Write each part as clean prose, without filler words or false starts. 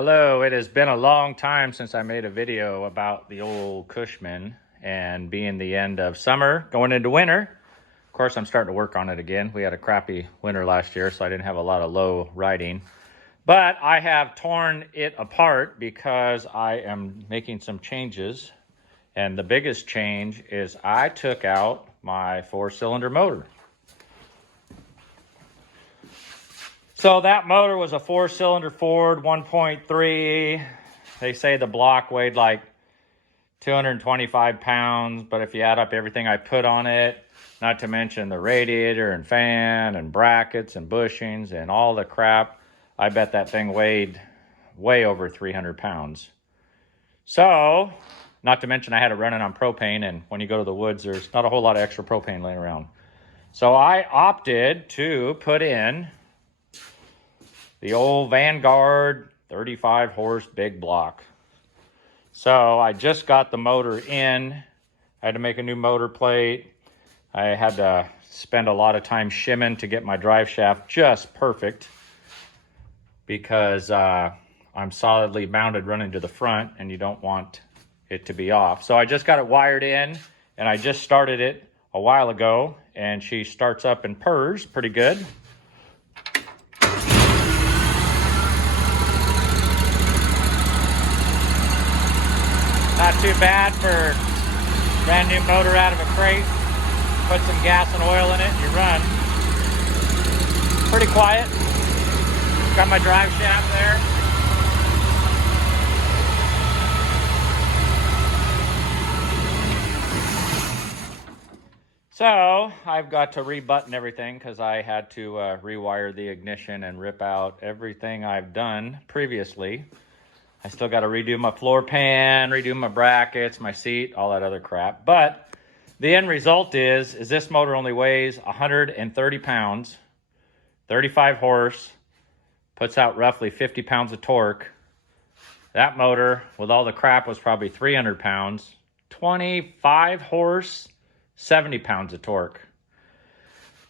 Hello, it has been a long time since I made a video about the old Cushman, and being the end of summer, going into winter. Of course, I'm starting to work on it again. We had a crappy winter last year, so I didn't have a lot of low riding. But I have torn it apart because I am making some changes. And the biggest change is I took out my 4-cylinder motor. So that motor was a 4-cylinder Ford 1.3. They say the block weighed like 225 pounds, but if you add up everything I put on it, not to mention the radiator and fan and brackets and bushings and all the crap, I bet that thing weighed way over 300 pounds. So, not to mention I had it running on propane, and when you go to the woods, there's not a whole lot of extra propane laying around. So I opted to put in the old Vanguard 35 horse big block. So I just got the motor in. I had to make a new motor plate. I had to spend a lot of time shimming to get my drive shaft just perfect because I'm solidly mounted running to the front and you don't want it to be off. So I just got it wired in and I just started it a while ago, and she starts up and purrs pretty good. Not too bad for a brand new motor out of a crate. Put some gas and oil in it and you run. Pretty quiet. Got my drive shaft there. So I've got to rebutton everything because I had to rewire the ignition and rip out everything I've done previously. I still got to redo my floor pan, redo my brackets, my seat, all that other crap. But the end result is this motor only weighs 130 pounds, 35 horse, puts out roughly 50 pounds of torque. That motor, with all the crap, was probably 300 pounds, 25 horse, 70 pounds of torque.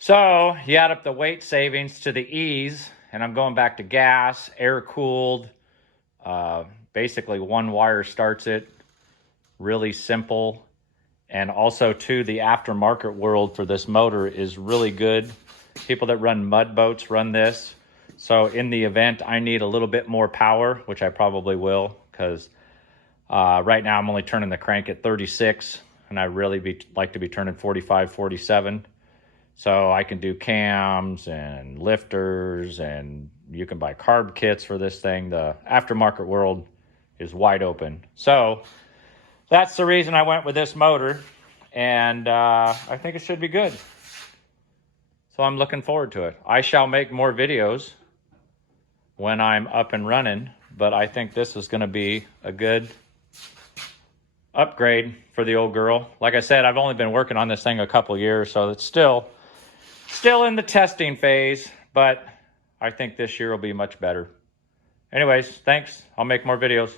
So you add up the weight savings to the ease, and I'm going back to gas, air-cooled. Basically one wire starts it, really simple. And also too, the aftermarket world for this motor is really good. People that run mud boats run this. So in the event I need a little bit more power, which I probably will, because right now I'm only turning the crank at 36 and I really like to be turning 45, 47. So I can do cams and lifters, and you can buy carb kits for this thing. The aftermarket world is wide open. So that's the reason I went with this motor, and I think it should be good. So I'm looking forward to it. I shall make more videos when I'm up and running, but I think this is going to be a good upgrade for the old girl. Like I said, I've only been working on this thing a couple years, so it's still in the testing phase, but I think this year will be much better. Anyways, thanks. I'll make more videos.